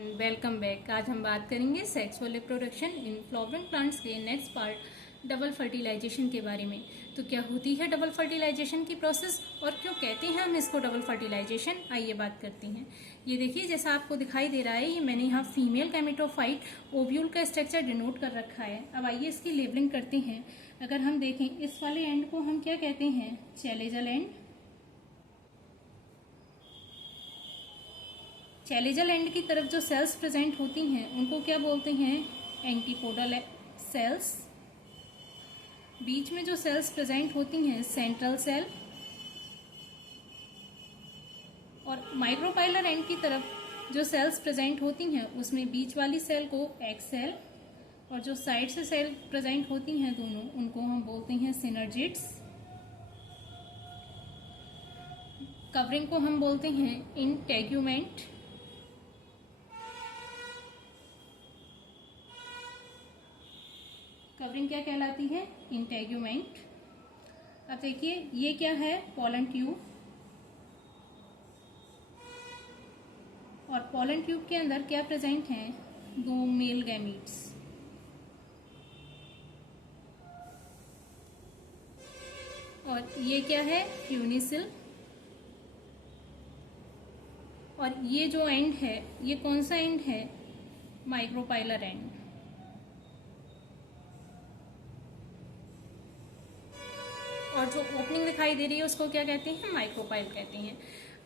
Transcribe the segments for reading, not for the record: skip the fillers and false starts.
Welcome back. आज हम बात करेंगे sexual reproduction in flowering plants के नेक्स्ट पार्ट डबल फर्टिलाइजेशन के बारे में। तो क्या होती है डबल फर्टिलाइजेशन की प्रोसेस और क्यों कहते हैं हम इसको डबल फर्टिलाइजेशन, आइए बात करते हैं। ये देखिए, जैसा आपको दिखाई दे रहा है, ये मैंने यहाँ फीमेल गैमेटोफाइट ओव्यूल का स्ट्रक्चर डिनोट कर रखा है। अब आइए इसकी लेबलिंग करते हैं। अगर हम देखें, इस वाले एंड को हम क्या कहते हैं? Chalazal and. चैलेजल एंड की तरफ जो सेल्स प्रेजेंट होती हैं उनको क्या बोलते हैं? Antipodal cells. बीच में जो सेल्स प्रेजेंट होती हैं सेंट्रल सेल। और माइक्रोपाइलर एंड की तरफ जो सेल्स प्रेजेंट होती हैं उसमें बीच वाली सेल को एग सेल और जो साइड से सेल प्रेजेंट होती हैं दोनों, उनको हम बोलते हैं सिनर्जिड्स। कवरिंग को हम बोलते हैं इंटेग्यूमेंट। कवरिंग क्या कहलाती है? इंटेग्यूमेंट। अब देखिए, ये क्या है? Pollen tube. और पोलन ट्यूब के अंदर क्या प्रेजेंट है? दो मेल गैमीट्स। और ये क्या है? फ्यूनिसिल। और ये जो एंड है, ये कौन सा एंड है? Micropylar and. और जो ओपनिंग दिखाई दे रही है उसको क्या कहते हैं? माइक्रोपाइल कहते हैं।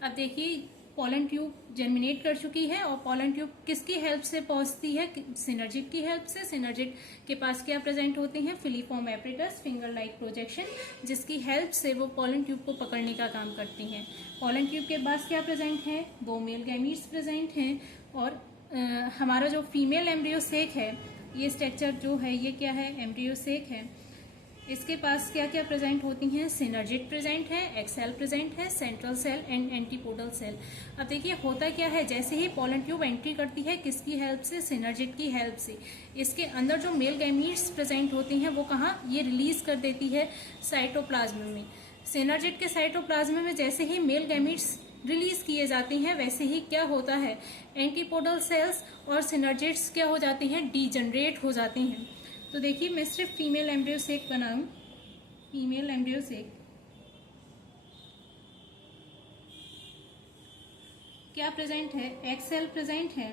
अब देखिए, पोलन ट्यूब जर्मिनेट कर चुकी है और पोलन ट्यूब किसकी हेल्प से पहुंचती है? सिनर्जिड की हेल्प से। सिनर्जिड के पास क्या प्रेजेंट होते हैं? Filiform apparatus, finger like projection, जिसकी हेल्प से वो पोलन ट्यूब को पकड़ने का काम करती हैं। पोलन ट्यूब के पास क्या प्रेजेंट है? दो मेल गैमीट्स प्रेजेंट हैं। और हमारा जो फीमेल एम्ब्रियोसेक है, ये स्ट्रक्चर जो है ये क्या है? एम्ब्रियोसेक है। इसके पास क्या क्या प्रेजेंट होती हैं? सिनर्जिड प्रेजेंट है, एग सेल प्रेजेंट है, central cell and antipodal cell. अब देखिए, होता क्या है, जैसे ही पोलन ट्यूब एंट्री करती है, किसकी हेल्प से? सिनर्जिड की हेल्प से। इसके अंदर जो मेल गैमीट्स प्रेजेंट होते हैं वो कहाँ? ये रिलीज कर देती है साइटोप्लाज्म में। सिनर्जिड के साइटोप्लाज्म में जैसे ही मेल गैमीट्स रिलीज किए जाते हैं, वैसे ही क्या होता है? एंटीपोडल सेल्स और सिनर्जिड्स क्या हो जाते हैं? डीजनरेट हो जाते हैं। तो देखिए, मैं सिर्फ फीमेल एम्ब्रियोसेक बनाऊं। फीमेल एम्ब्रियोसेक क्या प्रेजेंट है? एग सेल प्रेजेंट है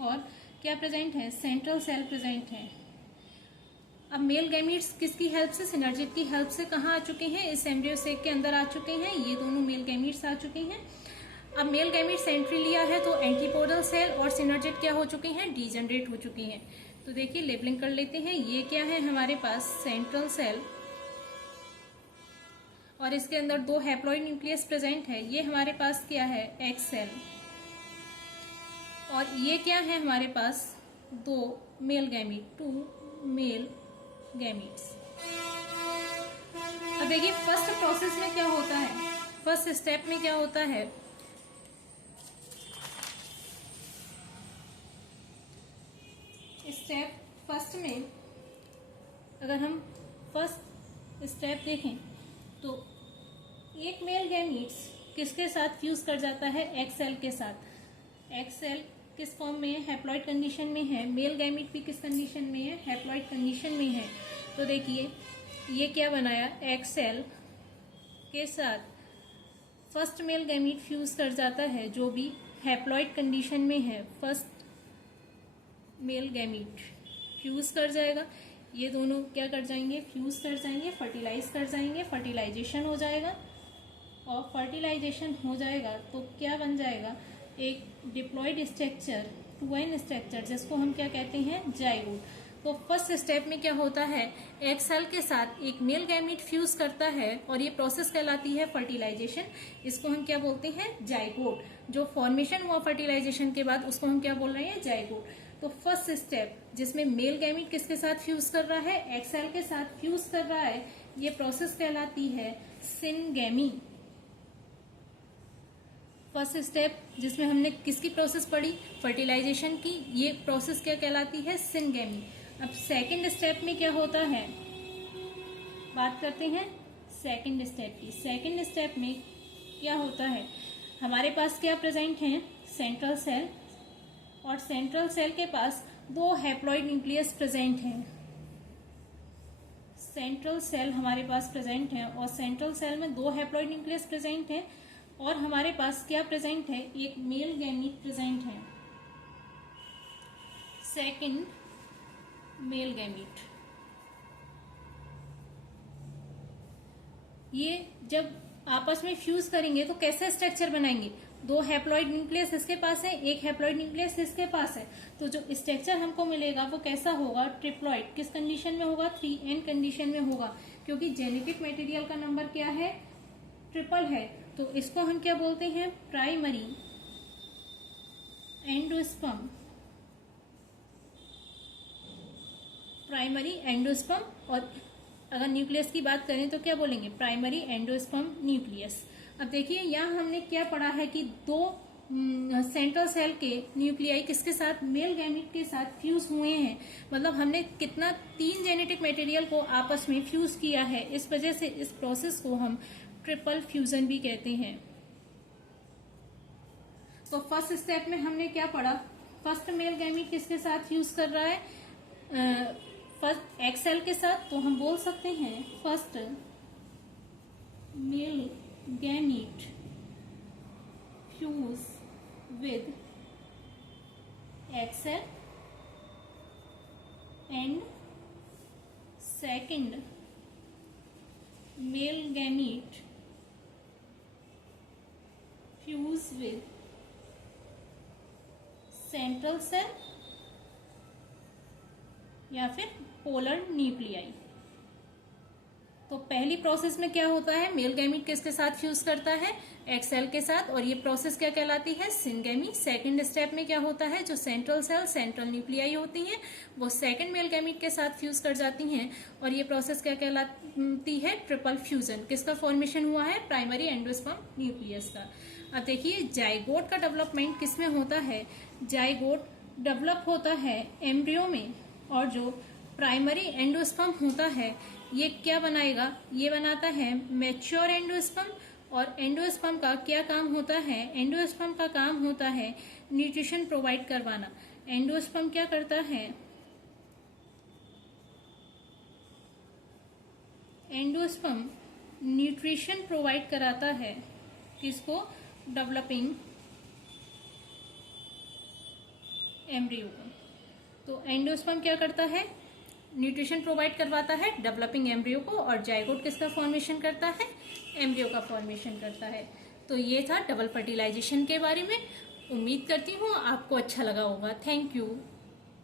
और क्या प्रेजेंट है? सेंट्रल सेल प्रेजेंट है। अब मेल गैमीट्स किसकी हेल्प से? सिनर्जिड की हेल्प से कहाँ आ चुके हैं? इस एम्ब्रियोसेक के अंदर आ चुके हैं। ये दोनों मेल गैमीट्स आ चुके हैं। अब मेल गैमीट्स एंट्री लिया है तो एंटीपोडल सेल और सिनर्जिड क्या हो चुकी हैं? डीजनरेट हो चुकी हैं। तो देखिए, लेबलिंग कर लेते हैं। ये क्या है हमारे पास? Central cell. और इसके अंदर दो हैप्लॉइड न्यूक्लियस प्रेजेंट है। ये हमारे पास क्या है? Egg cell. और ये क्या है हमारे पास? दो male gamete, two male gametes. अब देखिए, फर्स्ट प्रोसेस में क्या होता है? फर्स्ट स्टेप में क्या होता है? स्टेप फर्स्ट में अगर हम फर्स्ट स्टेप देखें तो एक मेल गैमीट्स किसके साथ फ्यूज कर जाता है? एग सेल के साथ। एग सेल किस फॉर्म में है? हैप्लॉइड कंडीशन में है। मेल गैमीट भी किस कंडीशन में है? हैप्लॉइड कंडीशन में है। तो देखिए, ये क्या बनाया? एग सेल के साथ फर्स्ट मेल गैमीट फ्यूज कर जाता है जो भी हैप्लॉइड कंडीशन में है। फर्स्ट मेल गैमीट फ्यूज कर जाएगा। ये दोनों क्या कर जाएंगे? फ्यूज कर जाएंगे, फर्टिलाइज कर जाएंगे, फर्टिलाइजेशन हो जाएगा। और फर्टिलाइजेशन हो जाएगा तो क्या बन जाएगा? एक डिप्लॉयड स्ट्रक्चर, 2n स्ट्रक्चर, जिसको हम क्या कहते हैं? जाइगोट। तो फर्स्ट स्टेप में क्या होता है? एग सेल के साथ एक मेल गैमीट फ्यूज करता है और ये प्रोसेस कहलाती है फर्टिलाइजेशन। इसको हम क्या बोलते हैं? जाइगोट। जो फॉर्मेशन हुआ फर्टिलाइजेशन के बाद उसको हम क्या बोल रहे हैं? जाइगोट। तो फर्स्ट स्टेप जिसमें मेल गैमीट किसके साथ फ्यूज कर रहा है? एग सेल के साथ फ्यूज कर रहा है, ये प्रोसेस कहलाती है सिनगैमी। फर्स्ट स्टेप जिसमें हमने किसकी प्रोसेस पढ़ी? फर्टिलाइजेशन की। ये प्रोसेस क्या कहलाती है? सिनगैमी। अब सेकंड स्टेप में क्या होता है? बात करते हैं सेकंड स्टेप की। सेकंड स्टेप में क्या होता है? हमारे पास क्या प्रेजेंट है? सेंट्रल सेल और सेंट्रल सेल के पास 2 हैप्लॉइड न्यूक्लियस प्रेजेंट हैं। सेंट्रल सेल हमारे पास प्रेजेंट है और सेंट्रल सेल में 2 हैप्लॉइड न्यूक्लियस प्रेजेंट है और हमारे पास क्या प्रेजेंट है, एक मेल गैमीट प्रेजेंट है, सेकंड मेल गैमीट। ये जब आपस में फ्यूज करेंगे तो कैसे स्ट्रक्चर बनाएंगे, 2 हैप्लॉइड न्यूक्लियस इसके पास है, 1 हैप्लॉइड न्यूक्लियस इसके पास है, तो जो स्ट्रक्चर हमको मिलेगा वो कैसा होगा, ट्रिप्लॉइड। किस कंडीशन में होगा, 3n कंडीशन में होगा, क्योंकि जेनेटिक मटेरियल का नंबर क्या है, ट्रिपल है। तो इसको हम क्या बोलते हैं, प्राइमरी एंडोस्पर्म। प्राइमरी एंडोस्पर्म, और अगर न्यूक्लियस की बात करें तो क्या बोलेंगे, प्राइमरी एंडोस्पर्म न्यूक्लियस। अब देखिए यहाँ हमने क्या पढ़ा है कि 2 सेंट्रल सेल के न्यूक्लियाई किसके साथ, मेल गैमीट के साथ फ्यूज हुए हैं। मतलब हमने कितना 3 जेनेटिक मटेरियल को आपस में फ्यूज किया है। इस वजह से इस प्रोसेस को हम ट्रिपल फ्यूजन भी कहते हैं। तो फर्स्ट स्टेप में हमने क्या पढ़ा, फर्स्ट मेल गैमीट किसके साथ फ्यूज कर रहा है, फर्स्ट एक्स सेल के साथ, तो हम बोल सकते हैं first male gamete fuse with egg cell and second male gamete fuse with central cell या फिर पोलर न्यूक्लियाई। तो पहली प्रोसेस में क्या होता है, मेल गैमीट किसके साथ फ्यूज करता है, एक्स सेल के साथ, और ये प्रोसेस क्या कहलाती है, सिनगैमी। सेकंड स्टेप में क्या होता है, जो सेंट्रल सेल सेंट्रल न्यूक्लियाई होती हैं वो सेकंड मेल गैमीट के साथ फ्यूज कर जाती हैं, और ये प्रोसेस क्या कहलाती है, ट्रिपल फ्यूजन। किसका फॉर्मेशन हुआ है, प्राइमरी एंडोस्पर्म न्यूक्लियस का। अब देखिए जाइगोट का डेवलपमेंट किसमें होता है, जाइगोट डेवलप होता है एम्ब्रियो में, और जो प्राइमरी एंडोस्पर्म होता है ये क्या बनाएगा, ये बनाता है मैच्योर एंडोस्पर्म। और एंडोस्पर्म का क्या काम होता है, एंडोस्पर्म का काम होता है न्यूट्रिशन प्रोवाइड करवाना। एंडोस्पर्म क्या करता है, एंडोस्पर्म न्यूट्रिशन प्रोवाइड कराता है किसको, डेवलपिंग एम्ब्रियो को। तो एंडोस्पर्म क्या करता है, न्यूट्रिशन प्रोवाइड करवाता है डेवलपिंग एम्ब्रियो को, और जाइगोट किसका फॉर्मेशन करता है, एम्ब्रियो का फॉर्मेशन करता है। तो ये था डबल फर्टिलाइजेशन के बारे में। उम्मीद करती हूँ आपको अच्छा लगा होगा। Thank you.